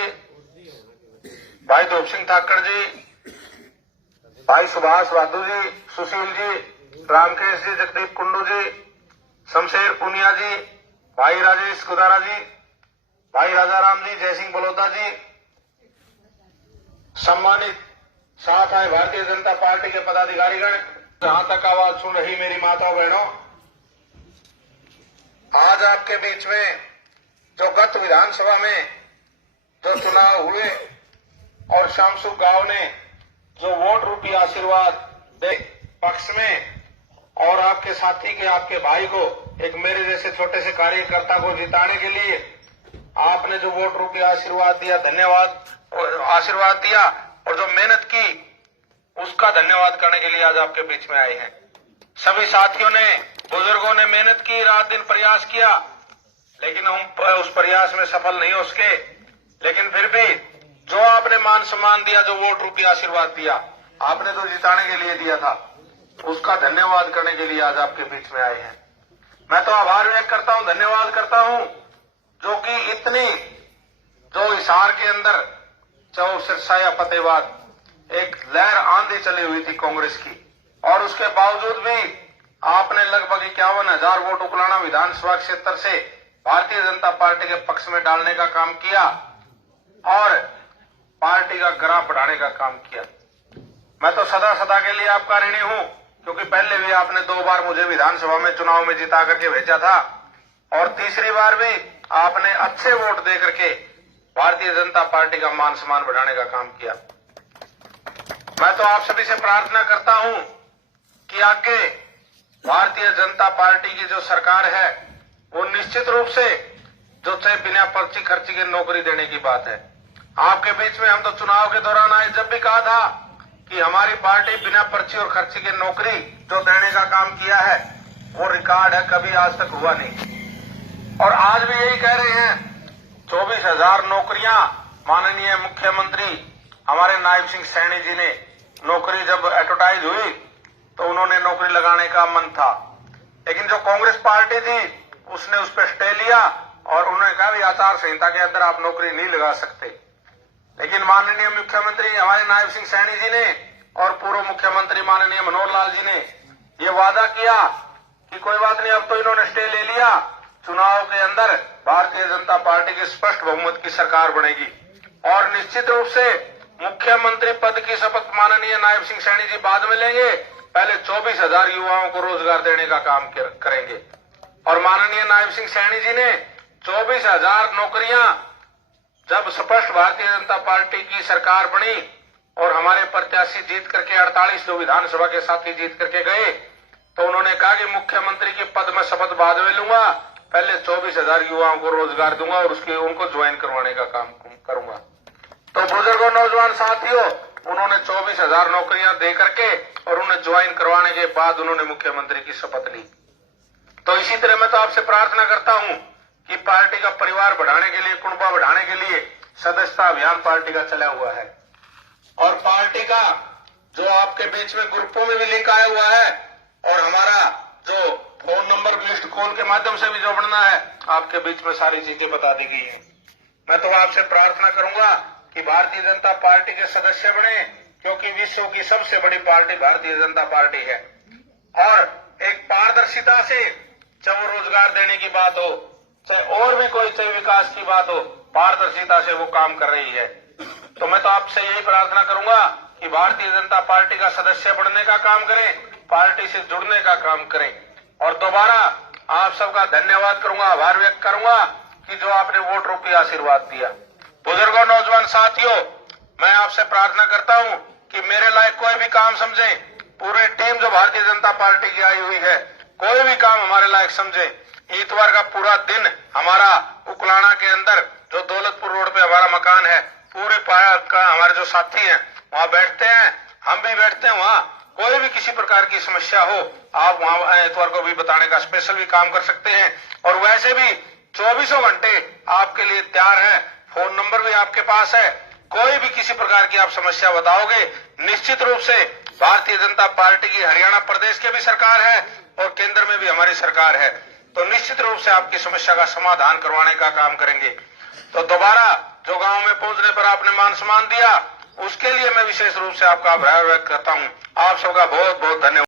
जी, भाई धूप सिंह ठाकर जी, भाई सुभाष वाधू जी, सुशील जी, रामकेश जी, जगदीप कुंडू जी, शमशेर पुनिया जी, भाई राजेश गुदारा जी, भाई राजाराम जी, जयसिंह बलोदा जी, सम्मानित साथ आए भारतीय जनता पार्टी के पदाधिकारीगण, जहां तक आवाज सुन रही मेरी माताओं बहनों, आज आपके बीच में जो गत विधानसभा में जो चुनाव हुए और शामसुख गांव ने जो वोट रूपी आशीर्वाद दे पक्ष में और आपके साथी के आपके भाई को एक मेरे जैसे छोटे से कार्यकर्ता को जिताने के लिए आपने जो वोट रूपी आशीर्वाद दिया, धन्यवाद आशीर्वाद दिया और जो मेहनत की उसका धन्यवाद करने के लिए आज आपके बीच में आए हैं। सभी साथियों ने, बुजुर्गों ने मेहनत की, रात दिन प्रयास किया, लेकिन हम उस प्रयास में सफल नहीं हो सके। लेकिन फिर भी जो आपने मान सम्मान दिया, जो वोट रूपी आशीर्वाद दिया, आपने जो जिताने के लिए दिया था, उसका धन्यवाद करने के लिए आज आपके बीच में आए हैं। मैं तो आभार व्यक्त करता हूं, धन्यवाद करता हूं, जो कि इतनी जो हिसार के अंदर जो सिरसा या फतेहबाद एक लहर आंधी चली हुई थी कांग्रेस की, और उसके बावजूद भी आपने लगभग 51,000 वोट उकलाना विधानसभा क्षेत्र से भारतीय जनता पार्टी के पक्ष में डालने का काम किया और पार्टी का ग्राफ बढ़ाने का काम किया। मैं तो सदा सदा के लिए आपका ऋणी हूं, क्योंकि पहले भी आपने 2 बार मुझे विधानसभा में चुनाव में जिता करके भेजा था और तीसरी बार भी आपने अच्छे वोट दे करके भारतीय जनता पार्टी का मान सम्मान बढ़ाने का काम किया। मैं तो आप सभी से प्रार्थना करता हूं कि आगे भारतीय जनता पार्टी की जो सरकार है वो निश्चित रूप से जो चाहे बिना पर्ची खर्ची के नौकरी देने की बात है। आपके बीच में हम तो चुनाव के दौरान आए जब भी कहा था कि हमारी पार्टी बिना पर्ची और खर्ची के नौकरी जो देने का काम किया है वो रिकॉर्ड है, कभी आज तक हुआ नहीं। और आज भी यही कह रहे हैं, 24,000 नौकरियां माननीय मुख्यमंत्री हमारे नायब सिंह सैनी जी ने नौकरी जब एडवर्टाइज हुई तो उन्होंने नौकरी लगाने का मन था, लेकिन जो कांग्रेस पार्टी थी उसने उस पर स्टे लिया और उन्होंने कहा भी आचार संहिता के अंदर आप नौकरी नहीं लगा सकते। लेकिन माननीय मुख्यमंत्री हमारे नायब सिंह सैनी जी ने और पूर्व मुख्यमंत्री माननीय मनोहर लाल जी ने ये वादा किया कि कोई बात नहीं, अब तो इन्होंने स्टे ले लिया, चुनाव के अंदर भारतीय जनता पार्टी की स्पष्ट बहुमत की सरकार बनेगी और निश्चित रूप से मुख्यमंत्री पद की शपथ माननीय नायब सिंह सैनी जी बाद में लेंगे। पहले 24,000 युवाओं को रोजगार देने का काम करेंगे और माननीय नायब सिंह सैनी जी ने 24,000 नौकरियां जब स्पष्ट भारतीय जनता पार्टी की सरकार बनी और हमारे प्रत्याशी जीत करके 48 जो विधानसभा के साथी जीत करके गए, तो उन्होंने कहा कि मुख्यमंत्री के पद में शपथ बाद में लूंगा, पहले 24,000 युवाओं को रोजगार दूंगा और उसके उनको ज्वाइन करवाने का काम करूंगा। तो बुजुर्गों, नौजवान साथियों, उन्होंने 24,000 नौकरियां दे करके और उन्हें ज्वाइन करवाने के बाद उन्होंने मुख्यमंत्री की शपथ ली। तो इसी तरह मैं तो आपसे प्रार्थना करता हूं कि पार्टी का परिवार बढ़ाने के लिए, कुनबा बढ़ाने के लिए सदस्यता अभियान पार्टी का चला हुआ है और पार्टी का जो आपके बीच में ग्रुपों में भी लिंक आया हुआ है और हमारा जो फोन नंबर लिस्ट कॉल के माध्यम से भी जोड़ना है, आपके बीच में सारी चीजें बता दी गई है। मैं तो आपसे प्रार्थना करूंगा कि भारतीय जनता पार्टी के सदस्य बने, क्योंकि विश्व की सबसे बड़ी पार्टी भारतीय जनता पार्टी है और एक पारदर्शिता से चाहे रोजगार देने की बात हो, चाहे और भी कोई चाहे विकास की बात हो, पारदर्शिता से वो काम कर रही है। तो मैं तो आपसे यही प्रार्थना करूंगा कि भारतीय जनता पार्टी का सदस्य बनने का काम करें, पार्टी से जुड़ने का काम करें और दोबारा आप सबका धन्यवाद करूंगा, आभार व्यक्त करूंगा कि जो आपने वोट रूपी आशीर्वाद दिया। बुजुर्गों, नौजवान साथियों, मैं आपसे प्रार्थना करता हूं कि मेरे लायक कोई भी काम समझे, पूरी टीम जो भारतीय जनता पार्टी की आई हुई है, कोई भी काम हमारे लायक समझे। इतवार का पूरा दिन हमारा उकलाना के अंदर जो दौलतपुर रोड पे हमारा मकान है, पूरे पाया का हमारे जो साथी हैं वहां बैठते हैं, हम भी बैठते हैं वहां। कोई भी किसी प्रकार की समस्या हो, आप वहां इतवार को भी बताने का स्पेशल भी काम कर सकते हैं और वैसे भी 24 घंटे आपके लिए तैयार है। फोन नंबर भी आपके पास है, कोई भी किसी प्रकार की आप समस्या बताओगे, निश्चित रूप से भारतीय जनता पार्टी की हरियाणा प्रदेश के भी सरकार है और केंद्र में भी हमारी सरकार है, तो निश्चित रूप से आपकी समस्या का समाधान करवाने का काम करेंगे। तो दोबारा जो गांव में पहुंचने पर आपने मान सम्मान दिया, उसके लिए मैं विशेष रूप से आपका आभार व्यक्त करता हूं। आप सबका बहुत बहुत धन्यवाद।